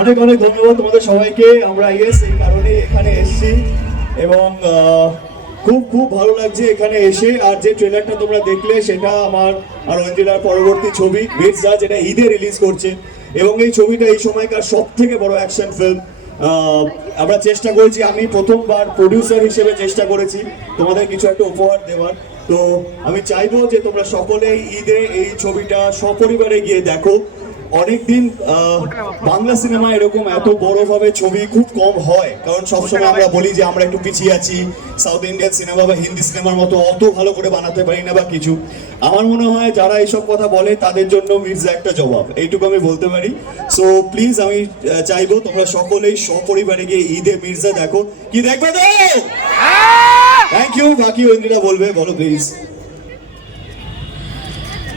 অনেক অনেক ধন্যবাদ তোমাদের সবাইকে। আমরা ইয়েস এই কারণে এখানে এসেছি। এবং খুব খুব ভালো লাগছে এখানে এসে। আর যে ট্রেলারটা তোমরা দেখলে, সেটা আমার আর অঞ্জলার পরবর্তী ছবি মির্জা যেটা ঈদে রিলিজ করছে। এবং এই ছবিটা এই সময়কার সব থেকে বড় অ্যাকশন ফিল্ম আমরা চেষ্টা করেছি, আমি প্রথমবার প্রডিউসার হিসেবে চেষ্টা করেছি তোমাদের কিছু একটা উপহার দেওয়ার। তো আমি চাইব যে তোমরা সকলেই ঈদে এই ছবিটা সপরিবারে গিয়ে দেখো। অনেকদিন বাংলা সিনেমা এরকম এত বড়ভাবে ছবি খুব কম হয়, কারণ সবসময় আমরা বলি যে আমরা একটু পিছিয়ে আছি সাউথ ইন্ডিয়ান সিনেমা বা হিন্দি সিনেমার মতো অত ভালো করে বানাতে পারি না বা কিছু। আমার মনে হয় যারা এইসব কথা বলে, তাদের জন্য মির্জা একটা জবাব, এইটুকু আমি বলতে পারি। সো প্লিজ আমি চাইব তোমরা সকলেই সপরিবারে গিয়ে ঈদে মির্জা দেখো। কি দেখবে তো থ্যাংক ইউ বাকি ঐন্দ্রিরা বলবে বলো প্লিজ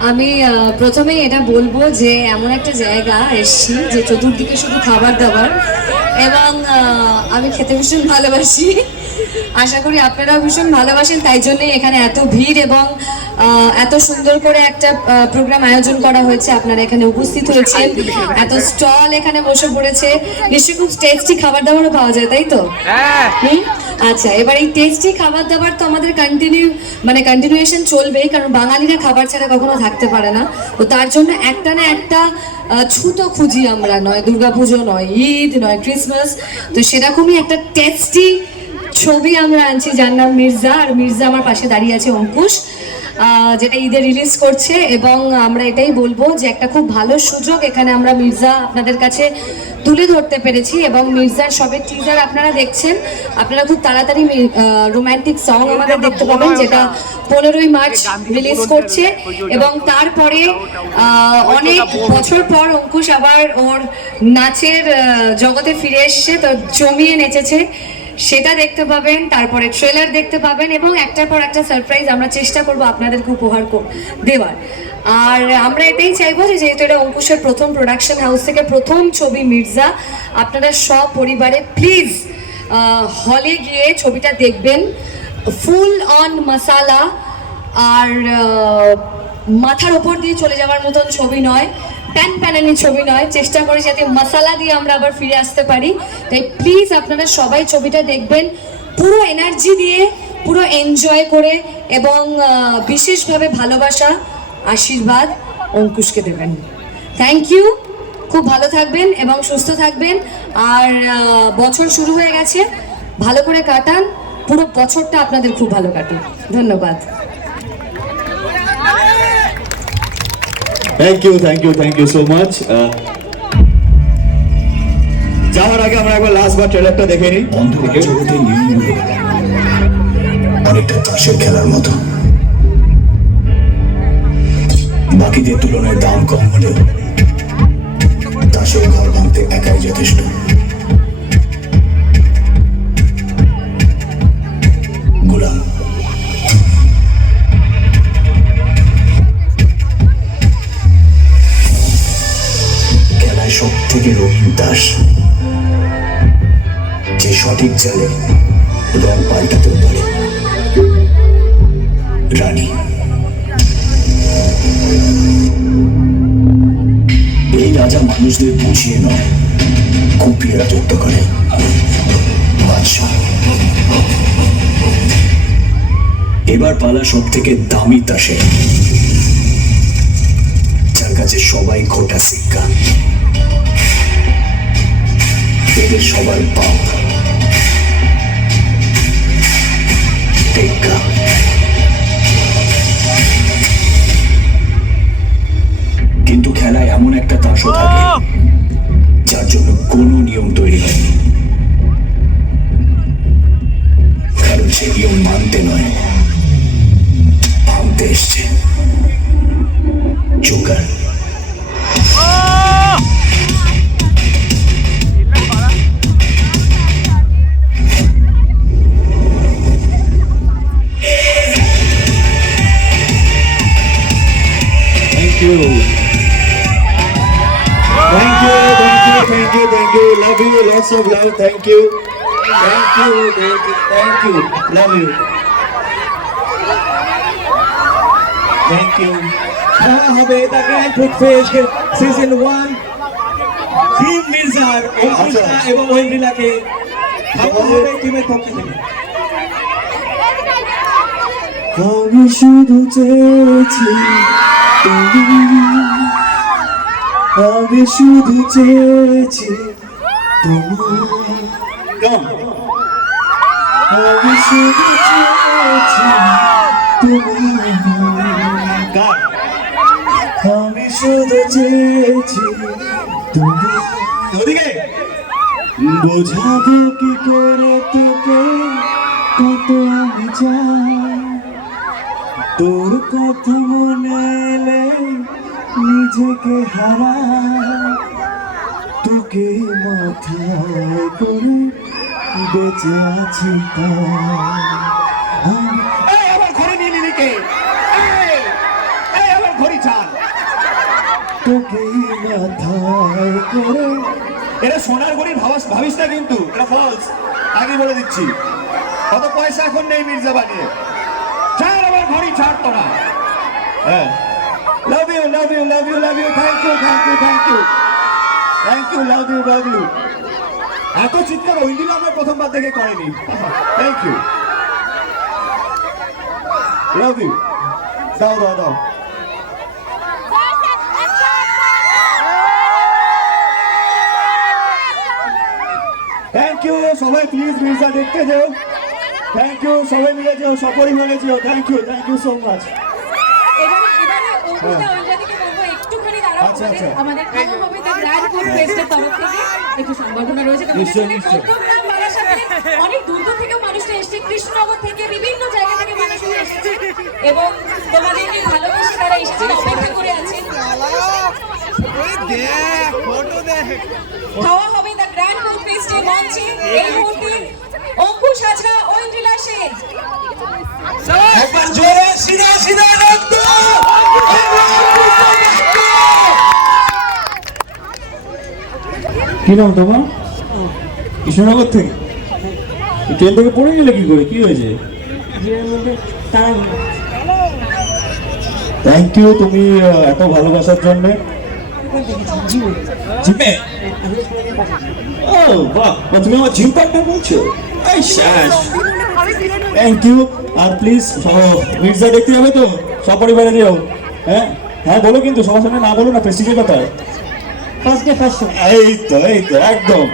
আমি আহ, প্রথমেই এটা বলব যে এমন একটা জায়গা এসছি যে চতুর্দিকে শুধু খাবার দাবার এবং আমি খেতে ভীষণ ভালোবাসি। আশা করি আপনারাও ভীষণ ভালোবাসেন তাই জন্যই এখানে এত ভিড় এবং আহ, এত সুন্দর করে একটা প্রোগ্রাম আয়োজন করা হয়েছে। আপনারা এখানে উপস্থিত হয়েছেন। এত স্টল এখানে বসে পড়েছে। নিশ্চয়ই খুব টেস্টি খাবার দাবারও পাওয়া যায় তাই তো? হুম? আচ্ছা এবার এই টেস্টি খাবার দাবার তো আমাদের কন্টিনিউ মানে কন্টিনিউয়েশন চলবেই, কারণ বাঙালিরা খাবার ছাড়া কখনো থাকতে পারে না। তো তার জন্য একটা না একটা ছুতো খুঁজি আমরা, নয় দুর্গাপুজো, নয় ঈদ, নয় ক্রিসমাস তো সেরকমই একটা টেস্টি ছবি আমরা আনছি, যার নাম মির্জা। আর মির্জা আমার পাশে দাঁড়িয়ে আছে অঙ্কুশ। যেটা ঈদে রিলিজ করছে এবং আমরা এটাই বলব যে একটা খুব ভালো সুযোগ এখানে আমরা মির্জা আপনাদের কাছে তুলে ধরতে পেরেছি এবং মির্জার সবের টিজার আপনারা দেখছেন। আপনারা খুব তাড়াতাড়ি রোমান্টিক সং আমাদের দেখতে পাবেন যেটা পনেরোই মার্চ রিলিজ করছে এবং তারপরে আহ, অনেক বছর পর অঙ্কুশ আবার ওর নাচের জগতে ফিরে এসছে তো জমিয়ে নেচেছে। সেটা দেখতে পাবেন, তারপরে ট্রেলার দেখতে পাবেন এবং একটার পর একটা সারপ্রাইজ আমরা চেষ্টা করব আপনাদেরকে উপহার দেওয়ার। আর আমরা এটাই চাইব যে যেহেতু এটা অঙ্কুশের প্রথম প্রোডাকশন হাউস থেকে প্রথম ছবি মির্জা, আপনারা সপরিবারে প্লিজ হলে গিয়ে ছবিটা দেখবেন। ফুল অন মশালা আর মাথার ওপর দিয়ে চলে যাওয়ার মতন ছবি নয়। প্যান প্যানানি ছবি নয়, চেষ্টা করি যাতে মশালা দিয়ে আমরা আবার ফিরে আসতে পারি। তাই প্লিজ আপনারা সবাই ছবিটা দেখবেন, পুরো এনার্জি দিয়ে, পুরো এনজয় করে এবং বিশেষভাবে ভালোবাসা, আশীর্বাদ অঙ্কুশকে দেবেন। থ্যাংক ইউ খুব ভালো থাকবেন এবং সুস্থ থাকবেন। আর বছর শুরু হয়ে গেছে, ভালো করে কাটান। পুরো বছরটা আপনাদের খুব ভালো কাটুন ধন্যবাদ। Thank you thank you thank you so much যাওয়ার আগে আমরা একবার লাস্ট বার ট্রেলারটা দেখে নিই। অনেকটা তাসের খেলার মতো। বাকিদের তুলনায় দাম কম হলেও তাসের ঘর ভাঙতে একাই যথেষ্ট। গোলাম থেকে রঙিন তাস যে সঠিক জালে রং পাল্টাতেও পারে। রানী। এই রাজা মানুষদের বুঝিয়ে নয়, কুপিয়ে রাজত্ব করে। এবার পালা সব থেকে দামি তাসে। যার কাছে সবাই খোটা শিক্ষা এদের সবার পাপ টেক্কা কিন্তু খেলায় এমন একটা তাসও থাকে যার জন্য কোনো নিয়ম তৈরি হয়নি। you. Thank you, thank you, thank you, thank you. Love you, lots of love. Thank you. Thank you, thank you, thank you. Love you. Thank you. খেলা হবে the grand food fest season one team মির্জার অঙ্কুশা এবং ঐন্দ্রিলাকে খাওয়া হবে টিমের পক্ষ থেকে আমি শুধু চেয়েছি তুমি আমি শুধু চেয়েছি আমি শুধু চেয়েছি আমি শুধু চেয়েছি তুমি। বোঝাবো কি করে তোকে? কত আমি চাই। তোর কথা মনে এলে নিজেকে হারা। তোকে মাথায় করে বেঁচে আছি তোকে মাথায় করে এটা সোনার ঘড়ি ভাবাস ভাবিস না কিন্তু, এটা ফলস আগে বলে দিচ্ছি। কত পয়সা এখন নেই মির্জা বানিয়ে? ঘড়ি ছাড় তোরা হ্যাঁ। Love you love you love you love you thank you thank you thank you thank you love you love you এত চিৎকার ওইগুলো আমরা প্রথমবার থেকে করেনি। থ্যাংক ইউ লাভ ইউ দাও দাও দাও। থ্যাংক ইউ সবাই প্লিজ মির্জা দেখতে যাও। থ্যাংক ইউ সবাই মিলে যাও সপরিবারে যাও। Thank you thank you so much আচ্ছা, আচ্ছা। আমাদের হবে দ্য গ্র্যান্ড ফুড ফেস্টের তরফ থেকে একটু সম্বর্ধনা রয়েছে। তোমাদের নিশ্চয়ই, জন্য। নিশ্চয়ই। কল্পগ্রাম, বারাসাতে অনেক দূর দূর থেকেও মানুষরা এসেছে। কৃষ্ণনগর থেকে বিভিন্ন জায়গা থেকে মানুষরা এসেছে। এবং তোমাদেরকে ভালোবেসে তারা এসেছেন অপেক্ষা করে আছেন। খাওয়া হবে দ্য গ্র্যান্ড ফুড ফেস্টের মঞ্চে। এই মুহূর্তে অঙ্কুশ হাজরা ঐন্দ্রিলা একবার জোরে সিধা সিধা রক্ত! কি নাম তোমার? কৃষ্ণনগর থেকে? ট্রেন থেকে পড়ে গেলে কি করে? কি হয়েছে? থ্যাংক ইউ তুমি এত ভালোবাসার জন্য। জিমে ও বাহ তুমি আমার জিম পার্টনার বলছো? থ্যাংক ইউ আর প্লিজ মির্জা দেখতে যাবে তো? সপরিবারে যেও হ্যাঁ? হ্যাঁ বলো কিন্তু সবার সামনে না বলো না প্রেস্টিজের ব্যাপার ফার্স্ট ডে ফার্স্ট এই তো এই তো একদম।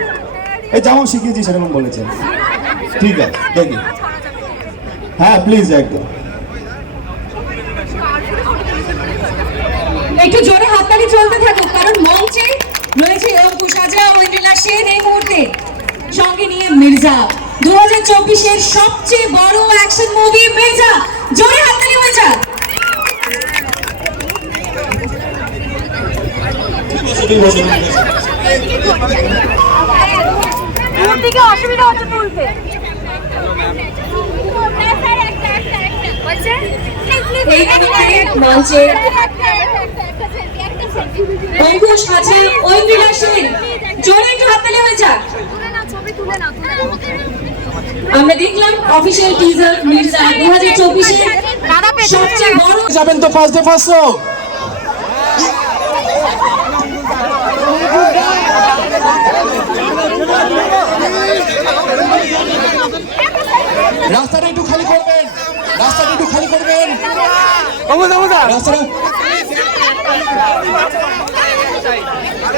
এই যেমন শিখিয়েছি সেরকম বলেছেন ঠিক আছে দেখি। হ্যাঁ প্লিজ একদম। একটু জোরে হাততালি চলতে থাকুক কারণ মঞ্চে রয়েছে অঙ্কুশ হাজরা ঐন্দ্রিলা সেন এই মুহূর্তে। সঙ্গে নিয়ে মির্জা। হাজার চব্বিশের সবচেয়ে বড় অ্যাকশন মুভি মির্জা জোরে হাততালি হয়ে থেকে অসুবিধা হচ্ছে তুলতে মঞ্চে জোরে একটু হাততালি হয়ে যাক আমরা দেখলাম অফিসিয়াল টিজার মির্জা দু হাজার চব্বিশের সবচেয়ে বড় যাবেন তো ফার্স্ট ডে ফার্স্ট শো রাস্তাটা একটু খালি করবেন। রাস্তাটা একটু খালি করবেন। রাস্তাটা